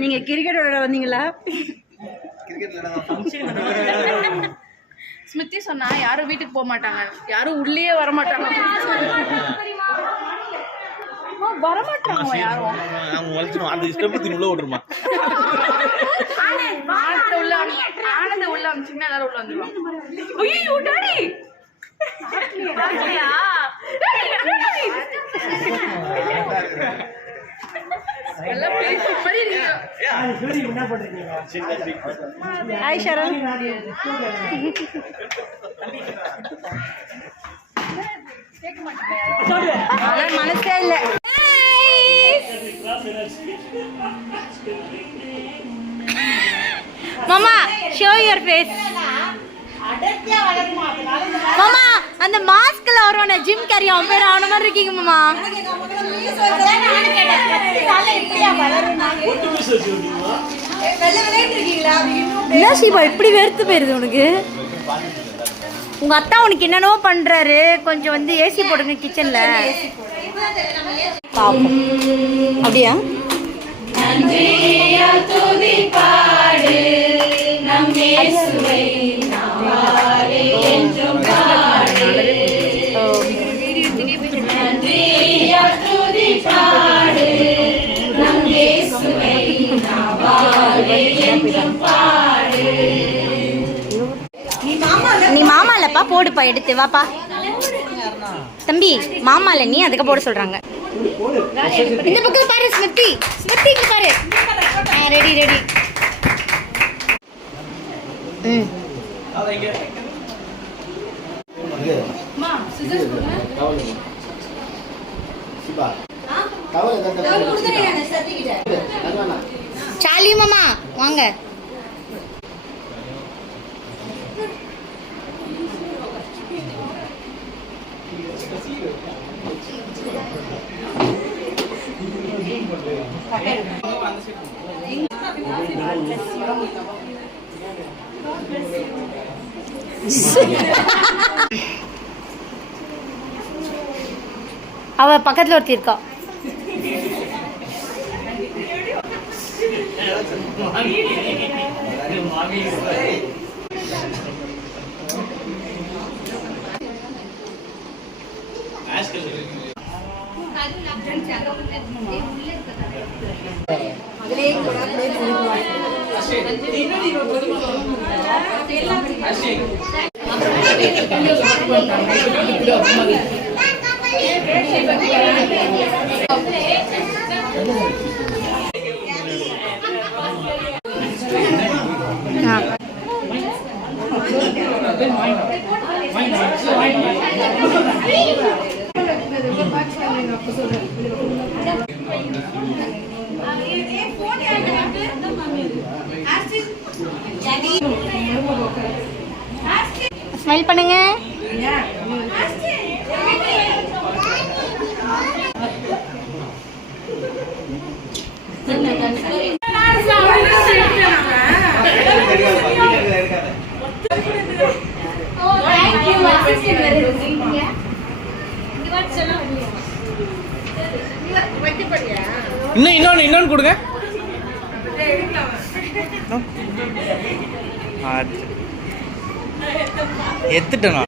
நீங்க கிரிக்கெட் விளையாட வந்தீங்களா? ஸ்மிருதி சொன்னா யாரும் வீட்டுக்கு போக மாட்டாங்க, யாரும் உள்ளே வர மாட்டாங்க. வரமாட்டாங்க யாரும். ஆனந்த உள்ள சின்ன எல்லாரும் உள்ள வந்துருவாங்க. ஐயோ டாடி ஹாய் ஷரண். மனசே இல்ல. மாமா ஷோ யுவர் ஃபேஸ். மாமா அந்த மாஸ்க்ல வருவானே ஜிம் கேரி, அவன் பேர் அவன மாதிரி இருக்கீங்க மாமா. என்ன ஷீபா இப்படி வெறுத்து போயிருது உனக்கு? உங்க அத்தா உனக்கு என்னென்னவோ பண்றாரு, கொஞ்சம் வந்து ஏசி போடுங்க கிச்சன்ல. அப்படியா? நீ மாமா இல்லப்பா, போடுப்பா எடுத்து வாப்பா. தம்பி மாமா இல்ல நீ, அதுக்கு போட சொல்றாங்க. இந்த பக்கம் பாரு ஸ்மிருதி, ஸ்மிருதி இங்க பாரு. Ready ready. சாலி மாமா வாங்க. அவ பக்கத்துல ஒருத்தி இருக்கா. ஸ்மைல் பண்ணுங்க. இன்னொன்னு கொடுங்க. எத்துட்டேன்.